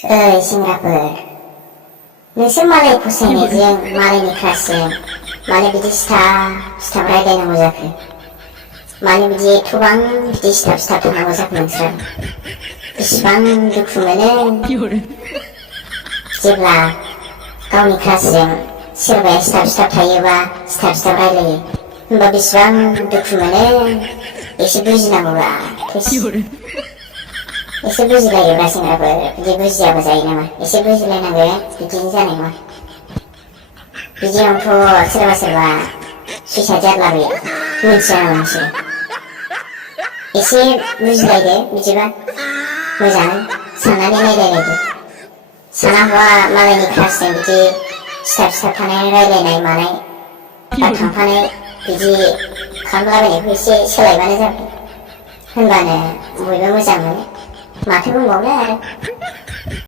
सेंग्राफोर नोंसोर मालाय फसायनायजों मालायनि क्रासजों मानो बिदि सिथाब रायलायनांगौ जाखो? मानो बिदि एथ'बां बिदि सिथाब थानांगौ जाखो नोंसोर? बेसेबां दुखु मोनो जेब्ला गावनि क्रासजों सोरबाया सिथाब थायोबा सिथाब रायलायो होनबा बेसेबां दुखु मोनो एसे बुजिनांगौब्रा एसे बुजिलायोब्रा सेंग्राफोर बिदि बुजियाबा जायो नामा? एसे बुजिलायनांगोन बिदिनो जानाय नङा। बिदियावनोथ' सोरबा सुइसाइड जालाबायो मिथिया नामा नोंसोर? एसे बुजिलायदो बिदिबा मोजाङै साननानै नायलायलायदो। साना हवा मालायनि क्रासजों बिदि सिथाब थानाय रायलायनाय मानाय बा थांफानाय बिदि खालामलाबायनायखौ एसे सोलायबानो जाबाय। होनबानो बयबो मोजां मोनो। माथो बुंबावनो आरो